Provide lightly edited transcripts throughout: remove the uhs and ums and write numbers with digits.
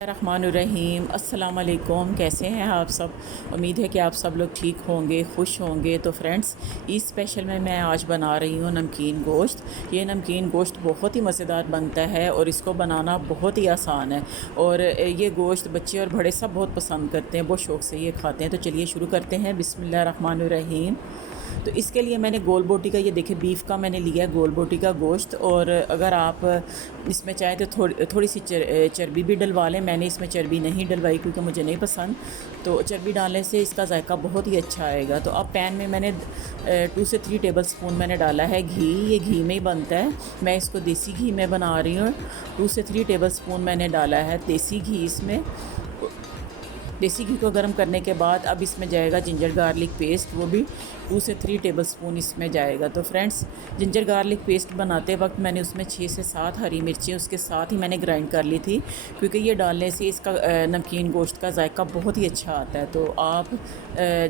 रहमानुर्रहीम अस्सलाम वालेकुम। कैसे हैं आप सब? उम्मीद है कि आप सब लोग ठीक होंगे, खुश होंगे। तो फ्रेंड्स, ईद स्पेशल में मैं आज बना रही हूँ नमकीन गोश्त। ये नमकीन गोश्त बहुत ही मज़ेदार बनता है और इसको बनाना बहुत ही आसान है। और ये गोश्त बच्चे और बड़े सब बहुत पसंद करते हैं, बहुत शौक़ से ये खाते हैं। तो चलिए शुरू करते हैं। बिस्मिल्लाहिर्रहमानिर्रहीम। तो इसके लिए मैंने गोल बोटी का, ये देखिए बीफ का मैंने लिया है, गोल बोटी का गोश्त। और अगर आप इसमें चाहें तो थोड़ी सी चर्बी भी डलवा लें। मैंने इसमें चर्बी नहीं डलवाई क्योंकि मुझे नहीं पसंद। तो चर्बी डालने से इसका जायका बहुत ही अच्छा आएगा। तो अब पैन में मैंने 2 से 3 टेबल स्पून मैंने डाला है घी। ये घी में ही बनता है, मैं इसको देसी घी में बना रही हूँ। 2 से 3 टेबल स्पून मैंने डाला है देसी घी इसमें। देसी घी को गर्म करने के बाद अब इसमें जाएगा जिंजर गार्लिक पेस्ट, वो भी 2 से 3 टेबल स्पून इसमें जाएगा। तो फ्रेंड्स, जिंजर गार्लिक पेस्ट बनाते वक्त मैंने उसमें 6 से 7 हरी मिर्चें उसके साथ ही मैंने ग्राइंड कर ली थी, क्योंकि ये डालने से इसका नमकीन गोश्त का जायका बहुत ही अच्छा आता है। तो आप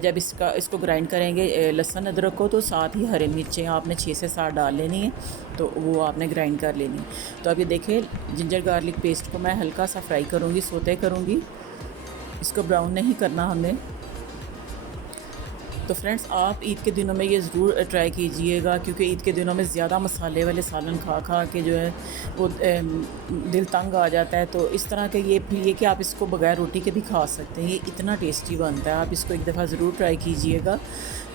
जब इसको ग्राइंड करेंगे लहसुन अदरक को, तो साथ ही हरी मिर्चें आपने 6 से 7 डाल लेनी है, तो वो आपने ग्राइंड कर लेनी है। तो अब ये देखिए, जिंजर गार्लिक पेस्ट को मैं हल्का सा फ्राई करूँगी, सोते करूँगी। इसको ब्राउन नहीं करना हमें। तो फ्रेंड्स, आप ईद के दिनों में ये ज़रूर ट्राई कीजिएगा, क्योंकि ईद के दिनों में ज़्यादा मसाले वाले सालन खा खा के जो है वो दिल तंग आ जाता है। तो इस तरह के ये कि आप इसको बगैर रोटी के भी खा सकते हैं। ये इतना टेस्टी बनता है, आप इसको एक दफ़ा ज़रूर ट्राई कीजिएगा।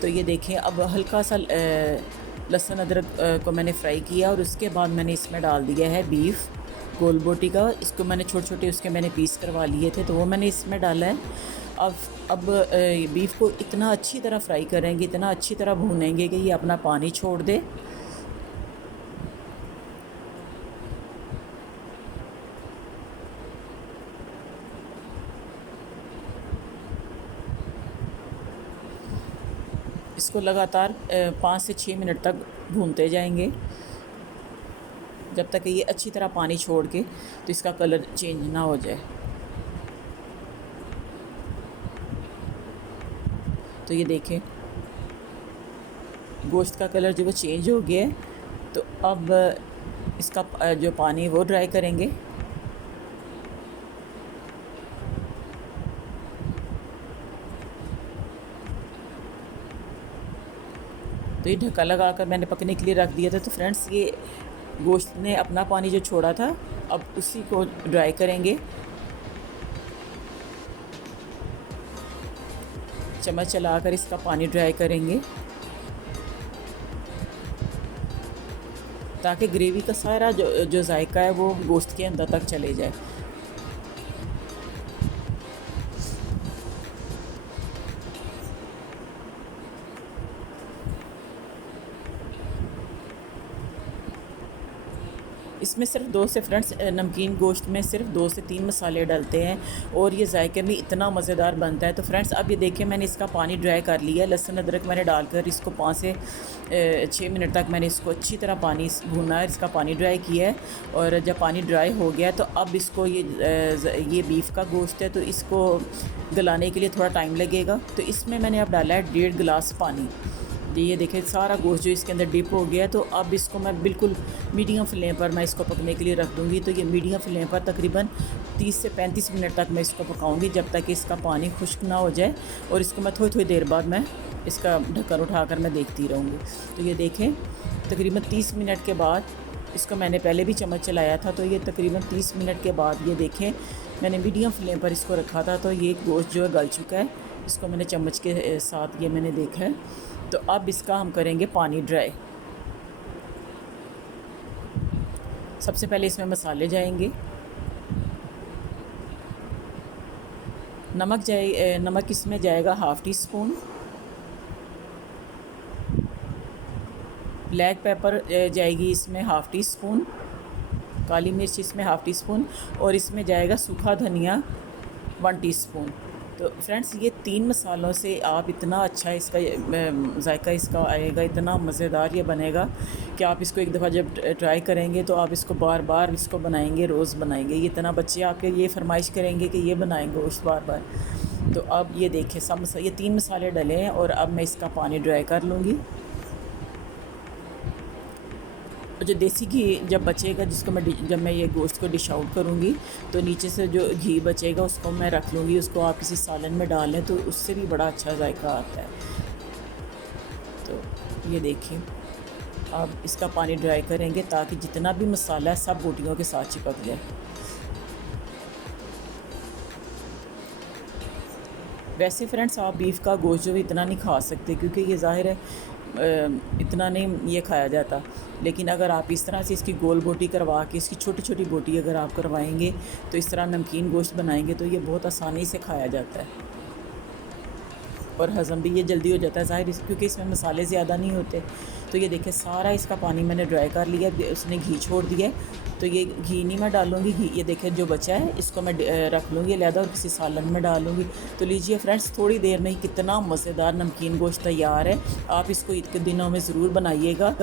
तो ये देखें, अब हल्का सा लहसुन अदरक को मैंने फ्राई किया और उसके बाद मैंने इसमें डाल दिया है बीफ गोल बोटी का। इसको मैंने छोटे छोटे उसके मैंने पीस करवा लिए थे, तो वो मैंने इसमें डाला है। अब बीफ को इतना अच्छी तरह फ्राई करेंगे, इतना अच्छी तरह भूनेंगे कि ये अपना पानी छोड़ दे। इसको लगातार 5 से 6 मिनट तक भूनते जाएंगे, जब तक कि ये अच्छी तरह पानी छोड़ के तो इसका कलर चेंज ना हो जाए। तो ये देखें, गोश्त का कलर जो वो चेंज हो गया है। तो अब इसका जो पानी वो ड्राई करेंगे। तो ये ढक्का लगा कर मैंने पकने के लिए रख दिया था। तो फ्रेंड्स, ये गोश्त ने अपना पानी जो छोड़ा था, अब उसी को ड्राई करेंगे। चम्मच चलाकर इसका पानी ड्राई करेंगे, ताकि ग्रेवी का सारा जो जायका है वो गोश्त के अंदर तक चले जाए। इसमें सिर्फ 2 से फ्रेंड्स, नमकीन गोश्त में सिर्फ 2 से 3 मसाले डलते हैं और ये जायके में इतना मज़ेदार बनता है। तो फ्रेंड्स, अब ये देखिए, मैंने इसका पानी ड्राई कर लिया है। लहसुन अदरक मैंने डालकर इसको 5 से 6 मिनट तक मैंने इसको अच्छी तरह पानी भूना है, इसका पानी ड्राई किया है। और जब पानी ड्राई हो गया तो अब इसको ये बीफ का गोश्त है, तो इसको गलाने के लिए थोड़ा टाइम लगेगा। तो इसमें मैंने अब डाला है 1.5 गिलास पानी। ये देखिए, सारा गोश्त जो इसके अंदर डिप हो गया है। तो अब इसको मैं बिल्कुल मीडियम फ्लेम पर मैं इसको पकने के लिए रख दूँगी। तो ये मीडियम फ्लेम पर तकरीबन 30 से 35 मिनट तक मैं इसको पकाऊँगी, जब तक इसका पानी खुश्क ना हो जाए। और इसको मैं थोड़ी थोड़ी देर बाद मैं इसका ढक्कन उठाकर मैं देखती रहूँगी। तो ये देखें, तकरीबन 30 मिनट के बाद इसको मैंने पहले भी चम्मच चलाया था, तो ये तकरीबन 30 मिनट के बाद ये देखें, मैंने मीडियम फ्लेम पर इसको रखा था, तो ये गोश्त जो है गल चुका है। इसको मैंने चम्मच के साथ ये मैंने देखा है। तो अब इसका हम करेंगे पानी ड्राई। सबसे पहले इसमें मसाले जाएंगे। नमक इसमें जाएगा 1/2 टी स्पून। ब्लैक पेपर जाएगी इसमें 1/2 टी स्पून। काली मिर्च इसमें 1/2 टी स्पून। और इसमें जाएगा सूखा धनिया 1 टीस्पून। तो फ्रेंड्स, ये 3 मसालों से आप इतना अच्छा इसका जायका इसका आएगा, इतना मज़ेदार ये बनेगा कि आप इसको एक दफ़ा जब ट्राई करेंगे तो आप इसको बार बार इसको बनाएंगे, रोज़ बनाएंगे। ये इतना बच्चे आपके ये फरमाइश करेंगे कि ये बनाएंगे गोश्त बार बार। तो अब ये देखिए, ये 3 मसाले डले हैं और अब मैं इसका पानी ड्राई कर लूँगी। और जो देसी घी जब बचेगा, जिसको जब मैं ये गोश्त को डिश आउट करूँगी, तो नीचे से जो घी बचेगा उसको मैं रख लूँगी। उसको आप किसी सालन में डाल लें तो उससे भी बड़ा अच्छा जायका आता है। तो ये देखिए, अब इसका पानी ड्राई करेंगे ताकि जितना भी मसाला है सब बोटियों के साथ चिपक जाए। वैसे फ्रेंड्स, आप बीफ का गोश्त जो है इतना नहीं खा सकते, क्योंकि ये ज़ाहिर है इतना नहीं ये खाया जाता। लेकिन अगर आप इस तरह से इसकी गोल बोटी करवा के, इसकी छोटी छोटी बोटी अगर आप करवाएंगे, तो इस तरह नमकीन गोश्त बनाएंगे तो ये बहुत आसानी से खाया जाता है और हज़म भी ये जल्दी हो जाता है, ज़ाहिर क्योंकि इसमें मसाले ज़्यादा नहीं होते। तो ये देखिए, सारा इसका पानी मैंने ड्राई कर लिया, उसने घी छोड़ दिया है। तो ये घी नहीं मैं डालूँगी, घी ये देखिए जो बचा है इसको मैं रख लूँगी अलहदा और किसी सालन में डालूँगी। तो लीजिए फ्रेंड्स, थोड़ी देर में ही कितना मज़ेदार नमकीन गोश्त तैयार है। आप इसको ईद के दिनों में ज़रूर बनाइएगा।